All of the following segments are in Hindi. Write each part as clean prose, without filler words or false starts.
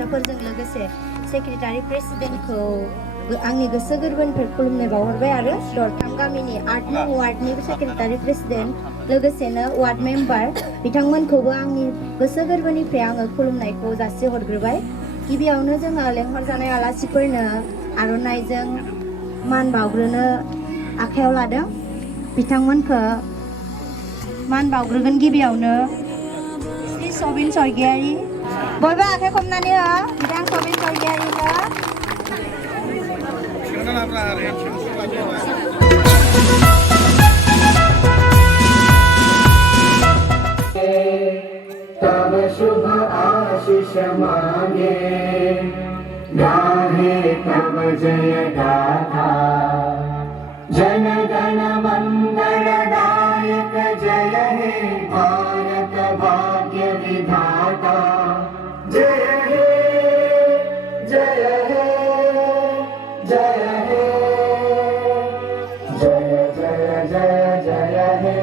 फरायसाफोरजों लोगोसे सेक्रेटारि प्रेसिडेन्टखौ आंनि गोसो गोरबोनिफ्राय खुलुमनाय बावहरबाय आरो दरथाम गामिनि 8 नं वार्डनि सेक्रेटारि प्रेसिडेन्ट लोगोसेनो वार्ड मेम्बार बिथांमोनखौबो आंनि गोसो गोरबोनिफ्राय आङो खुलुमनायखौ जासिहरग्रोबाय। गिबियावनो जोङो लेंहरजानाय आलासिफोरनो आर'नाइजों मान बावग्रोनो आखायाव लादों। बिथांमोनखौ मान बावग्रोगोन गिबियावनो श्री सबिन स्वर्गियारि बयबो आखाइ खबनानै हो बिथां सबिन स्वर्गियारिनो तब शुभ आशीष मांगे गाहे तब जय गाथा जन गण मंगलदायक जय हे भारत भाग्य विधाता जय हे जय हे जय हे जय जय जय जय हे।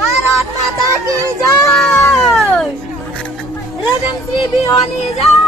भारत माता की जय। रजन श्री बिहानी जय।